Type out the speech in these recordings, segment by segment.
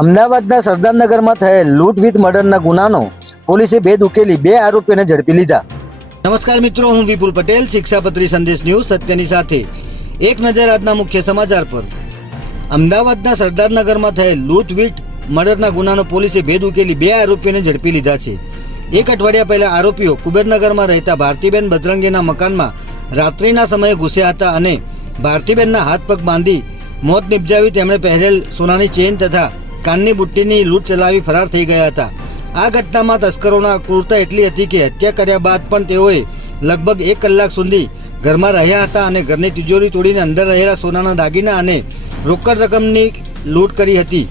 અમદાવાદના સરદારનગરમાં થયેલ લૂંટ વિથ મર્ડરના ગુનાનો પોલીસે ભેદ ઉકેલી 2 આરોપીઓને ઝડપી લીધા। નમસ્કાર મિત્રો, હું વિપુલ પટેલ, શિક્ષાપત્રી સંદેશ ન્યૂઝ સત્યની સાથે। એક નજર આજના મુખ્ય સમાચાર પર। અમદાવાદના સરદારનગરમાં થયેલ લૂંટ વિથ મર્ડરના ગુનાનો પોલીસે ભેદ ઉકેલી 2 આરોપીઓને ઝડપી લીધા છે। એક અઠવાડિયા પહેલા આરોપીઓ કુબેરનગરમાં રહેતા ભારતીબેન બજરંગીના મકાનમાં રાત્રિના સમયે ઘૂસ્યા હતા અને ભારતીબેનના હાથ પગ બાંધી મોત નિપજાવી તેમણે પહેરેલ સોનાની ચેન તથા કાનની બુટ્ટીની લૂંટ ચલાવી ફરાર થઈ ગયા હતા। આ ઘટનામાં તસ્કરોના ક્રૂરતા એટલી હતી કે હત્યા કર્યા બાદ પણ તેઓએ લગભગ 1 કલાક સુધી ઘરમાં રહ્યા હતા અને ઘરની તિજોરી તોડીને અંદર રહેલા સોનાના દાગીના અને રોકડ રકમની લૂંટ કરી હતી।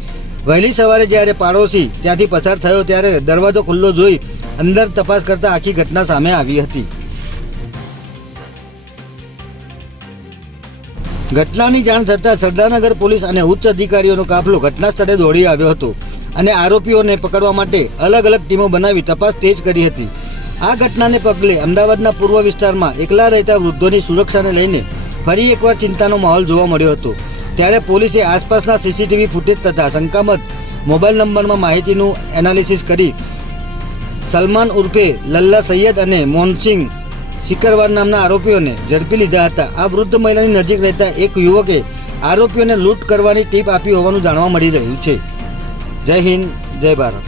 વહેલી સવારે જ્યારે પાડોશી ત્યાંથી પસાર થયો ત્યારે દરવાજો ખુલ્લો જોઈ અંદર તપાસ કરતા આખી ઘટના સામે આવી હતી। ઘટનાની જાણ થતાં સરદારનગર પોલીસ અને ઉચ્ચ અધિકારીઓનો કાફલો ઘટના સ્થળે દોડી આવ્યો હતો અને આરોપીઓને પકડવા માટે અલગ અલગ ટીમો બનાવી તપાસ તેજ કરી હતી। આ ઘટનાને પગલે અમદાવાદના પૂર્વ વિસ્તારમાં એકલા રહેતા વૃદ્ધોની સુરક્ષાને લઈને ફરી એકવાર ચિંતાનો માહોલ જોવા મળ્યો હતો। ત્યારે પોલીસે આસપાસના સીસીટીવી ફૂટેજ તથા શંકાસ્પદ મોબાઈલ નંબરમાં માહિતીનું એનાલિસિસ કરી સલમાન ઉર્ફે લલ્લા સૈયદ અને મોનસિંહ સિકરવાર નામના આરોપીઓને ઝડપી લીધા હતા। આ વૃદ્ધ મહિલાની નજીક રહેતા એક યુવકે આરોપીઓને લૂંટ કરવાની ટીપ આપી હોવાનું જાણવા મળી રહ્યું છે। જય હિન્દ, જય ભારત।